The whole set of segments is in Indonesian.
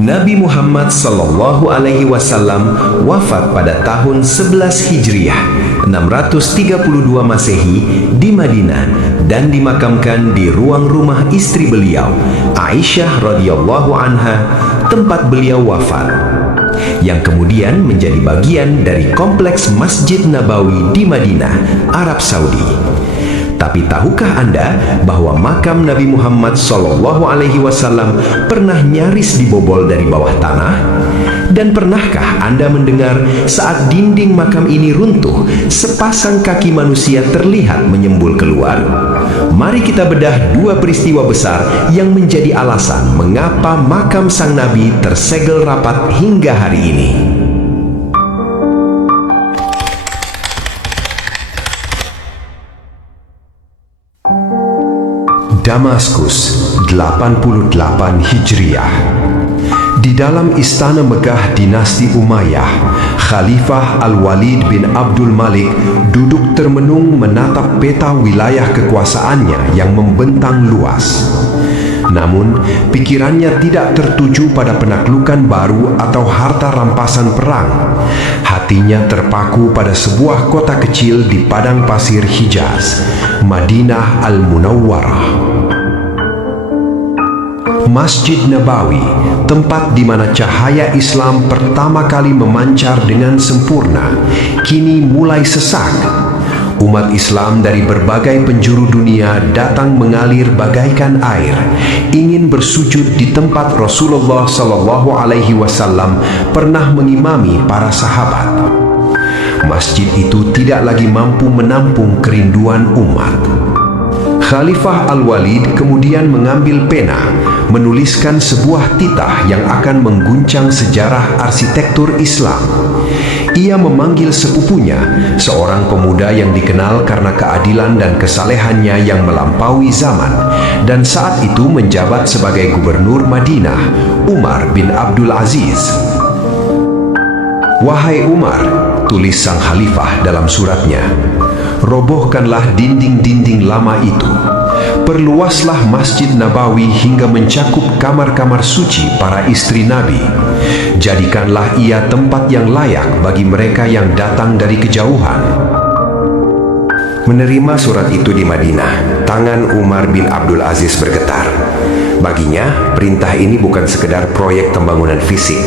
Nabi Muhammad Sallallahu Alaihi Wasallam wafat pada tahun 11 Hijriah 632 Masehi di Madinah dan dimakamkan di ruang rumah istri beliau, Aisyah radhiyallahu anha, tempat beliau wafat, yang kemudian menjadi bagian dari kompleks Masjid Nabawi di Madinah, Arab Saudi. Tapi tahukah Anda bahwa makam Nabi Muhammad Sallallahu Alaihi Wasallam pernah nyaris dibobol dari bawah tanah? Dan pernahkah Anda mendengar saat dinding makam ini runtuh, sepasang kaki manusia terlihat menyembul keluar? Mari kita bedah dua peristiwa besar yang menjadi alasan mengapa makam sang Nabi tersegel rapat hingga hari ini. Damaskus 88 Hijriah. Di dalam istana megah dinasti Umayyah, Khalifah Al-Walid bin Abdul Malik duduk termenung menatap peta wilayah kekuasaannya yang membentang luas. Namun, pikirannya tidak tertuju pada penaklukan baru atau harta rampasan perang. Hatinya terpaku pada sebuah kota kecil di padang pasir Hijaz, Madinah Al-Munawwarah. Masjid Nabawi, tempat di mana cahaya Islam pertama kali memancar dengan sempurna, kini mulai sesak. Umat Islam dari berbagai penjuru dunia datang mengalir bagaikan air, ingin bersujud di tempat Rasulullah Sallallahu Alaihi Wasallam pernah mengimami para sahabat. Masjid itu tidak lagi mampu menampung kerinduan umat. Khalifah Al-Walid kemudian mengambil pena, menuliskan sebuah titah yang akan mengguncang sejarah arsitektur Islam. Ia memanggil sepupunya, seorang pemuda yang dikenal karena keadilan dan kesalehannya yang melampaui zaman, dan saat itu menjabat sebagai gubernur Madinah, Umar bin Abdul Aziz. "Wahai Umar," tulis sang khalifah dalam suratnya, "robohkanlah dinding-dinding lama itu. Perluaslah Masjid Nabawi hingga mencakup kamar-kamar suci para istri Nabi. Jadikanlah ia tempat yang layak bagi mereka yang datang dari kejauhan." Menerima surat itu di Madinah, tangan Umar bin Abdul Aziz bergetar. Baginya, perintah ini bukan sekedar proyek pembangunan fisik.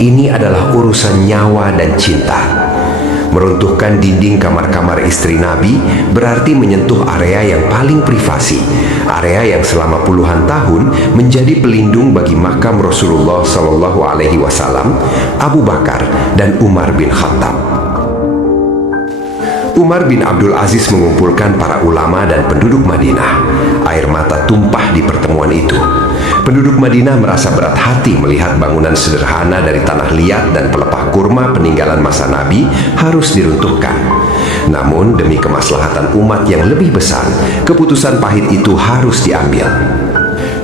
Ini adalah urusan nyawa dan cinta. Meruntuhkan dinding kamar-kamar istri Nabi berarti menyentuh area yang paling privasi, area yang selama puluhan tahun menjadi pelindung bagi makam Rasulullah Sallallahu Alaihi Wasallam, Abu Bakar, dan Umar bin Khattab. Umar bin Abdul Aziz mengumpulkan para ulama dan penduduk Madinah. Air mata tumpah di pertemuan itu. Penduduk Madinah merasa berat hati melihat bangunan sederhana dari tanah liat dan pelepah kurma peninggalan masa Nabi harus diruntuhkan. Namun demi kemaslahatan umat yang lebih besar, keputusan pahit itu harus diambil.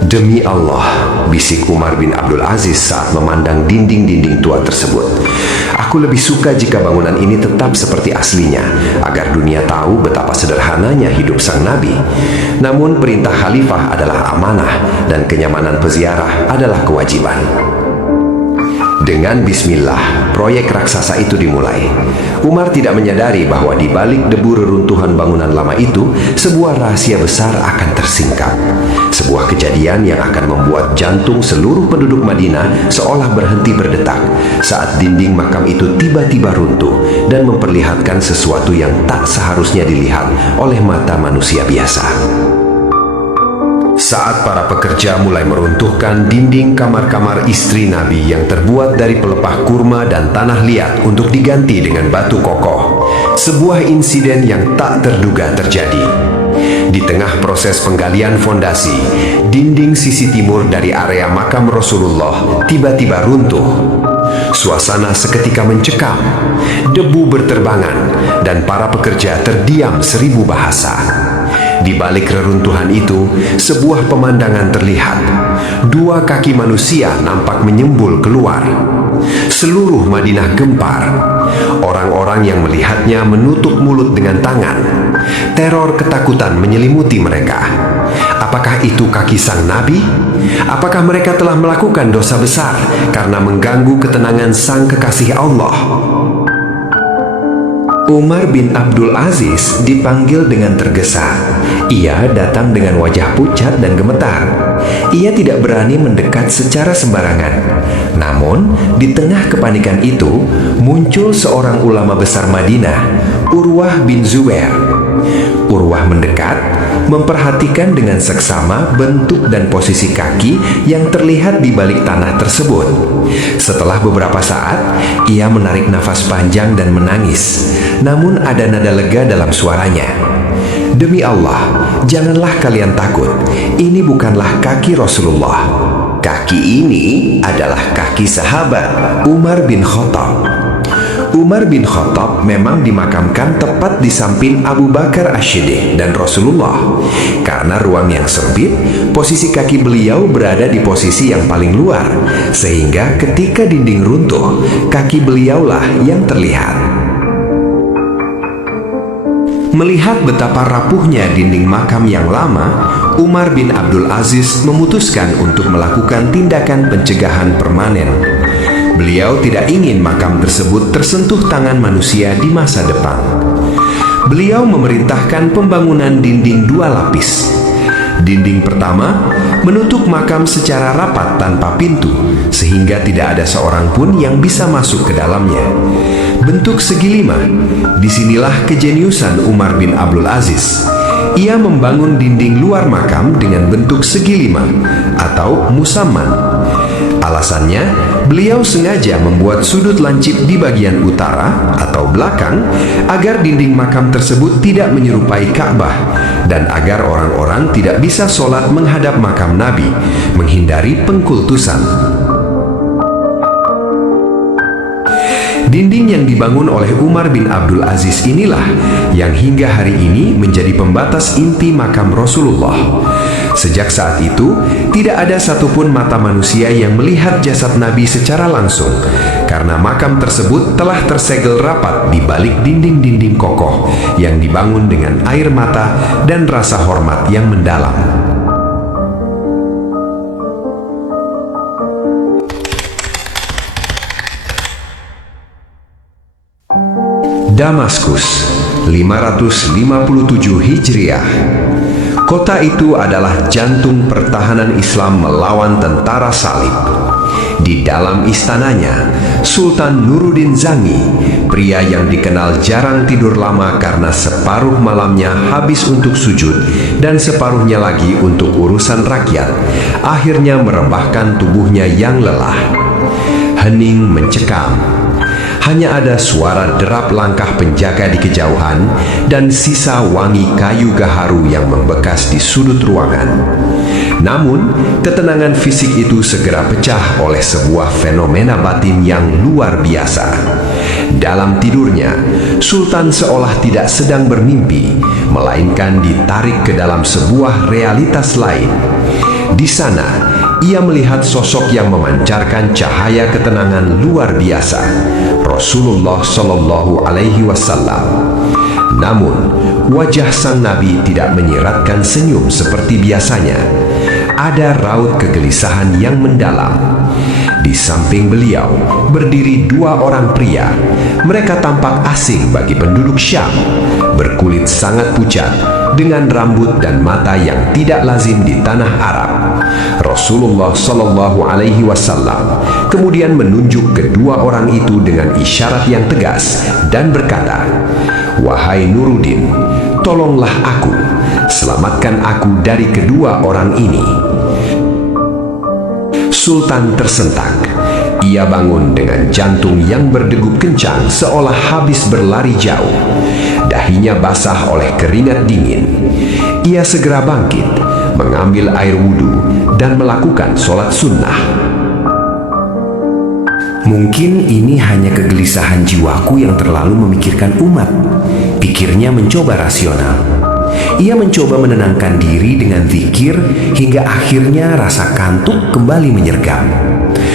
"Demi Allah," bisik Umar bin Abdul Aziz saat memandang dinding-dinding tua tersebut, "aku lebih suka jika bangunan ini tetap seperti aslinya, agar dunia tahu betapa sederhananya hidup sang Nabi. Namun perintah khalifah adalah amanah dan kenyamanan peziarah adalah kewajiban." Dengan bismillah, proyek raksasa itu dimulai. Umar tidak menyadari bahwa di balik debu reruntuhan bangunan lama itu, sebuah rahasia besar akan tersingkap. Sebuah kejadian yang akan membuat jantung seluruh penduduk Madinah seolah berhenti berdetak saat dinding makam itu tiba-tiba runtuh dan memperlihatkan sesuatu yang tak seharusnya dilihat oleh mata manusia biasa. Saat para pekerja mulai meruntuhkan dinding kamar-kamar istri Nabi yang terbuat dari pelepah kurma dan tanah liat untuk diganti dengan batu kokoh, sebuah insiden yang tak terduga terjadi. Di tengah proses penggalian fondasi, dinding sisi timur dari area makam Rasulullah tiba-tiba runtuh. Suasana seketika mencekam, debu berterbangan, dan para pekerja terdiam 1000 bahasa. Di balik reruntuhan itu, sebuah pemandangan terlihat. 2 kaki manusia nampak menyembul keluar. Seluruh Madinah gempar. Orang-orang yang melihatnya menutup mulut dengan tangan. Teror ketakutan menyelimuti mereka. Apakah itu kaki sang Nabi? Apakah mereka telah melakukan dosa besar karena mengganggu ketenangan sang kekasih Allah? Umar bin Abdul Aziz dipanggil dengan tergesa. Ia datang dengan wajah pucat dan gemetar. Ia tidak berani mendekat secara sembarangan. Namun, di tengah kepanikan itu, muncul seorang ulama besar Madinah, Urwah bin Zubair. Urwah mendekat, memperhatikan dengan seksama bentuk dan posisi kaki yang terlihat di balik tanah tersebut. Setelah beberapa saat, ia menarik nafas panjang dan menangis. Namun ada nada lega dalam suaranya. Demi Allah, janganlah kalian takut. Ini bukanlah kaki Rasulullah. Kaki ini adalah kaki sahabat Umar bin Khattab. Umar bin Khattab memang dimakamkan tepat di samping Abu Bakar As-Siddiq dan Rasulullah. Karena ruang yang sempit, posisi kaki beliau berada di posisi yang paling luar, sehingga ketika dinding runtuh, kaki beliaulah yang terlihat. Melihat betapa rapuhnya dinding makam yang lama, Umar bin Abdul Aziz memutuskan untuk melakukan tindakan pencegahan permanen. Beliau tidak ingin makam tersebut tersentuh tangan manusia di masa depan. Beliau memerintahkan pembangunan dinding 2 lapis. Dinding pertama menutup makam secara rapat tanpa pintu, sehingga tidak ada seorang pun yang bisa masuk ke dalamnya. Bentuk segi 5. Disinilah kejeniusan Umar bin Abdul Aziz. Ia membangun dinding luar makam dengan bentuk segi 5 atau musamman. Alasannya, beliau sengaja membuat sudut lancip di bagian utara atau belakang agar dinding makam tersebut tidak menyerupai Ka'bah dan agar orang-orang tidak bisa sholat menghadap makam Nabi, menghindari pengkultusan. Dinding yang dibangun oleh Umar bin Abdul Aziz inilah yang hingga hari ini menjadi pembatas inti makam Rasulullah. Sejak saat itu, tidak ada satupun mata manusia yang melihat jasad Nabi secara langsung, karena makam tersebut telah tersegel rapat di balik dinding-dinding kokoh yang dibangun dengan air mata dan rasa hormat yang mendalam. Damaskus, 557 Hijriah. Kota itu adalah jantung pertahanan Islam melawan tentara salib. Di dalam istananya, Sultan Nuruddin Zangi, pria yang dikenal jarang tidur lama karena separuh malamnya habis untuk sujud dan separuhnya lagi untuk urusan rakyat, akhirnya merebahkan tubuhnya yang lelah. Hening mencekam. Hanya ada suara derap langkah penjaga di kejauhan dan sisa wangi kayu gaharu yang membekas di sudut ruangan. Namun, ketenangan fisik itu segera pecah oleh sebuah fenomena batin yang luar biasa. Dalam tidurnya, Sultan seolah tidak sedang bermimpi, melainkan ditarik ke dalam sebuah realitas lain. Di sana, ia melihat sosok yang memancarkan cahaya ketenangan luar biasa, Rasulullah Shallallahu Alaihi Wasallam. Namun, wajah sang Nabi tidak menyiratkan senyum seperti biasanya. Ada raut kegelisahan yang mendalam. Di samping beliau berdiri 2 orang pria. Mereka tampak asing bagi penduduk Syam, berkulit sangat pucat, dengan rambut dan mata yang tidak lazim di tanah Arab. Rasulullah Shallallahu Alaihi Wasallam kemudian menunjuk kedua orang itu dengan isyarat yang tegas dan berkata, "Wahai Nuruddin, tolonglah aku, selamatkan aku dari kedua orang ini." Sultan tersentak. Ia bangun dengan jantung yang berdegup kencang seolah habis berlari jauh. Dahinya basah oleh keringat dingin. Ia segera bangkit, mengambil air wudhu dan melakukan sholat sunnah. Mungkin ini hanya kegelisahan jiwaku yang terlalu memikirkan umat, pikirnya mencoba rasional. Ia mencoba menenangkan diri dengan zikir hingga akhirnya rasa kantuk kembali menyergap.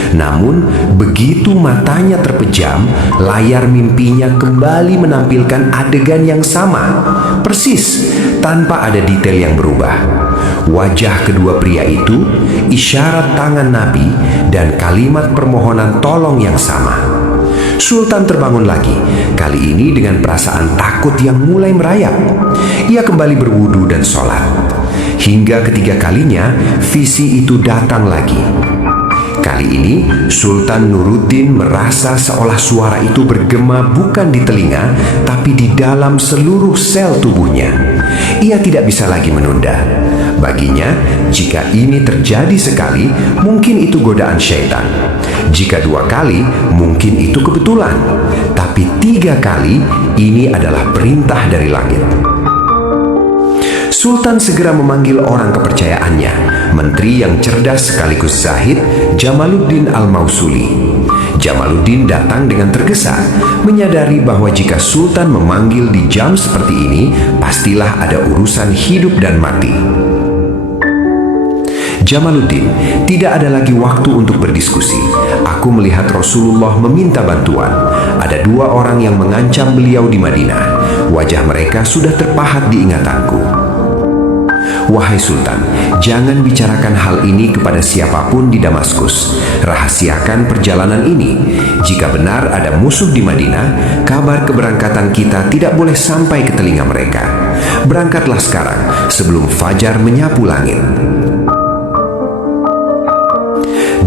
Namun, begitu matanya terpejam, layar mimpinya kembali menampilkan adegan yang sama, persis tanpa ada detail yang berubah. Wajah kedua pria itu, isyarat tangan Nabi, dan kalimat permohonan tolong yang sama. Sultan terbangun lagi, kali ini dengan perasaan takut yang mulai merayap. Ia kembali berwudu dan sholat. Hingga ketiga kalinya, visi itu datang lagi. Kali ini, Sultan Nuruddin merasa seolah suara itu bergema bukan di telinga, tapi di dalam seluruh sel tubuhnya. Ia tidak bisa lagi menunda. Baginya, jika ini terjadi sekali, mungkin itu godaan syaitan. Jika 2 kali, mungkin itu kebetulan. Tapi 3 kali, ini adalah perintah dari langit. Sultan segera memanggil orang kepercayaannya, menteri yang cerdas sekaligus zahid, Jamaluddin Al-Mausuli. Jamaluddin datang dengan tergesa, menyadari bahwa jika Sultan memanggil di jam seperti ini, pastilah ada urusan hidup dan mati. Jamaluddin, tidak ada lagi waktu untuk berdiskusi. Aku melihat Rasulullah meminta bantuan. Ada 2 orang yang mengancam beliau di Madinah. Wajah mereka sudah terpahat di ingatanku. Wahai Sultan, jangan bicarakan hal ini kepada siapapun di Damaskus. Rahasiakan perjalanan ini. Jika benar ada musuh di Madinah, kabar keberangkatan kita tidak boleh sampai ke telinga mereka. Berangkatlah sekarang, sebelum fajar menyapu langit.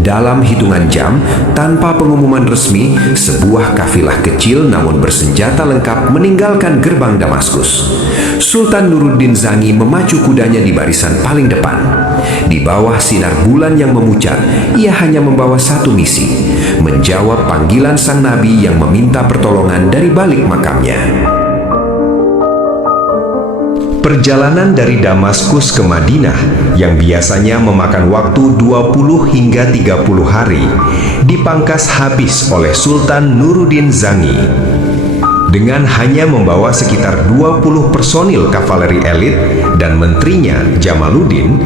Dalam hitungan jam, tanpa pengumuman resmi, sebuah kafilah kecil namun bersenjata lengkap meninggalkan gerbang Damaskus. Sultan Nuruddin Zangi memacu kudanya di barisan paling depan. Di bawah sinar bulan yang memucat, ia hanya membawa satu misi: menjawab panggilan sang nabi yang meminta pertolongan dari balik makamnya. Perjalanan dari Damaskus ke Madinah yang biasanya memakan waktu 20 hingga 30 hari dipangkas habis oleh Sultan Nuruddin Zangi. Dengan hanya membawa sekitar 20 personil kavaleri elit dan menterinya Jamaluddin,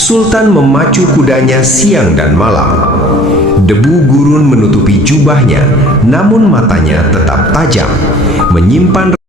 Sultan memacu kudanya siang dan malam. Debu gurun menutupi jubahnya, namun matanya tetap tajam, menyimpan